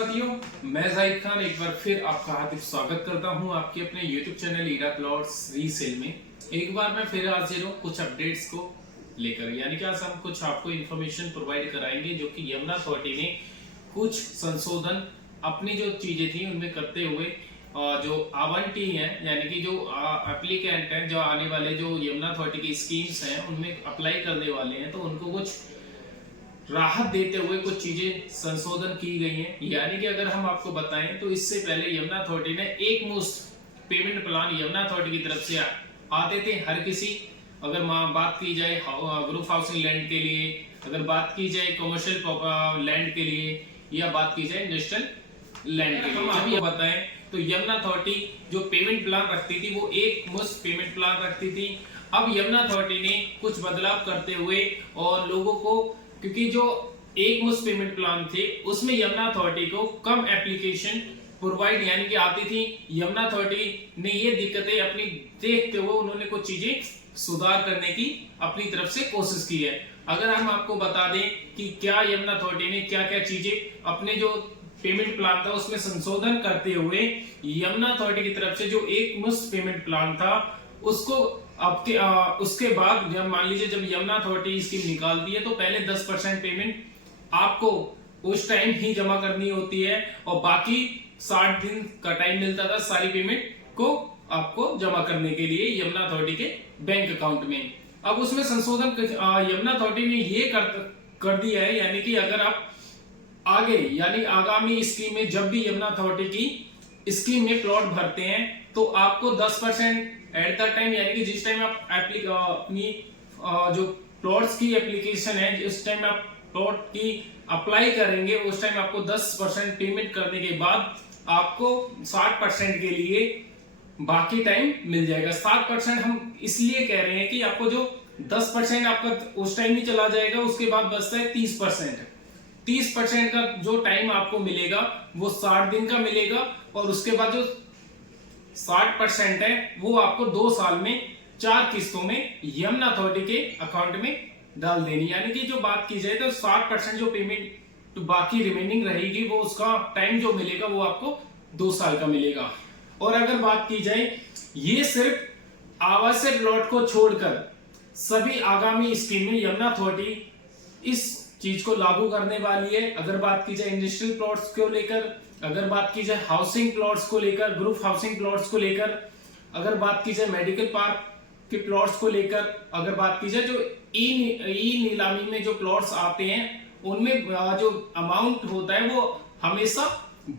साथियों, मैं जाहिद खान एक बार फिर आपका हार्दिक स्वागत करता हूं आपके अपने YouTube चैनल ईडा प्लॉट्स रीसेल में। एक बार मैं फिर हाजिर हूं कुछ अपडेट्स को लेकर, यानी कि आज हम कुछ आपको इन्फॉर्मेशन प्रोवाइड कराएंगे जो कि यमुना अथॉरिटी ने कुछ संशोधन अपनी जो चीजें थी उनमें करते हुए जो आवंटी है, यानी कि जो एप्लीकेंट है, जो आने वाले जो यमुना अथॉरिटी की स्कीम्स हैं उनमें अप्लाई करने वाले हैं, तो उनको कुछ राहत देते हुए कुछ चीजें संशोधन की गई हैं। यानी कि अगर हम आपको बताएं तो इससे पहले यमुना अथॉरिटी ने एक मुश्त पेमेंट प्लान यमुना अथॉरिटी की तरफ से आते थे हर किसी, अगर बात की जाए ग्रुप हाउसिंग लैंड के लिए, अगर बात की जाए कमर्शियल लैंड के लिए, या बात की जाए इंडस्ट्रियल लैंड के लिए। हम आपको बताएं तो यमुना अथॉरिटी जो पेमेंट प्लान रखती थी वो एक मुश्त पेमेंट प्लान रखती थी। अब यमुना अथॉरिटी ने कुछ बदलाव करते हुए और लोगों को, क्योंकि जो एक मुश्त पेमेंट प्लान थे उसमें यमुना अथॉरिटी को कम एप्लीकेशन प्रोवाइड यानी कि आती थी। यमुना अथॉरिटी ने ये दिक्कतें अपनी देखते हुए उन्होंने कुछ चीजें सुधार करने की अपनी तरफ से कोशिश की है। अगर हम आपको बता दें कि क्या यमुना अथॉरिटी ने क्या क्या चीजें अपने जो पेमेंट प्लान था उसमें संशोधन करते हुए यमुना अथॉरिटी की तरफ से जो एक मुश्त पेमेंट प्लान था उसको आपके उसके बाद जब मान लीजिए जब यमुना अथॉरिटी स्कीम निकालती है तो पहले 10% पेमेंट आपको उस टाइम ही जमा करनी होती है और बाकी 60 दिन का टाइम मिलता था सारी पेमेंट को आपको जमा करने के लिए यमुना अथॉरिटी के बैंक अकाउंट में। अब उसमें संशोधन यमुना अथॉरिटी ने ये कर दिया है, यानी कि अगर आप आगे यानी आगामी स्कीम में जब भी यमुना अथॉरिटी की स्कीम में प्लॉट भरते हैं तो आपको 10% एट द टाइम, यानी कि जिस टाइम आप अपनी जो प्लॉट्स की एप्लीकेशन है, जिस टाइम आप प्लॉट की अप्लाई करेंगे उस टाइम आपको 10% पेमेंट करने के बाद आपको 60% के लिए बाकी टाइम मिल जाएगा। 60% हम इसलिए कह रहे हैं कि आपको जो 10% आपका उस टाइम ही चला जाएगा, उसके बाद बचता है 30%। 30% का जो टाइम आपको मिलेगा वो 60 दिन का मिलेगा और उसके बाद जो 60% है वो आपको 2 साल में 4 किस्तों में यमुना अथॉरिटी के अकाउंट में डाल देनी। यानी कि जो बात की जाए तो 60% जो पेमेंट तो बाकी रिमेनिंग रहेगी वो उसका टाइम जो मिलेगा वो आपको 2 साल का मिलेगा। और अगर बात की जाए ये सिर्फ आवासीय प्लॉट को छोड़कर सभी आगामी स्कीम में यमुना अथॉरिटी इस चीज को लागू करने वाली है। अगर बात की जाए इंडस्ट्रियल प्लॉट्स को लेकर, अगर बात की जाए हाउसिंग प्लॉट्स को लेकर, ग्रुप हाउसिंग प्लॉट्स को लेकर, अगर बात की जाए मेडिकल पार्क के प्लॉट्स को लेकर, अगर बात की जाए जो ई नीलामी में जो प्लॉट्स आते हैं उनमें जो अमाउंट होता है वो हमेशा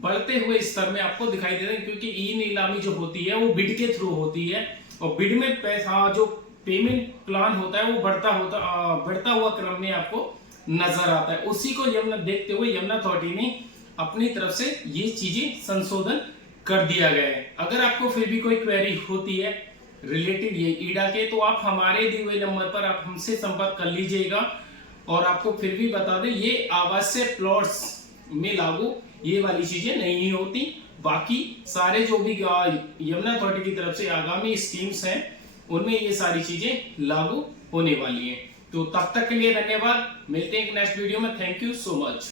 बढ़ते हुए स्तर में आपको दिखाई देता है, क्योंकि ई नीलामी जो होती है वो बिड के थ्रू होती है और बिड में पैसा जो पेमेंट प्लान होता है वो बढ़ता हुआ क्रम में आपको नजर आता है। उसी को यमुना देखते हुए यमुना अथॉरिटी ने अपनी तरफ से ये चीजें संशोधन कर दिया गया है। अगर आपको फिर भी कोई क्वेरी होती है रिलेटेड ये ईडा के तो आप हमारे दिए हुए नंबर पर आप हमसे संपर्क कर लीजिएगा और आपको फिर भी बता दें ये आवासीय प्लॉट्स में लागू ये वाली चीजें नहीं होती। बाकी सारे जो भी यमुना अथॉरिटी की तरफ से आगामी स्कीम्स हैं उनमें ये सारी चीजें लागू होने वाली हैं। तो तब तक के लिए धन्यवाद, मिलते हैं एक नेक्स्ट वीडियो में। Thank you so much.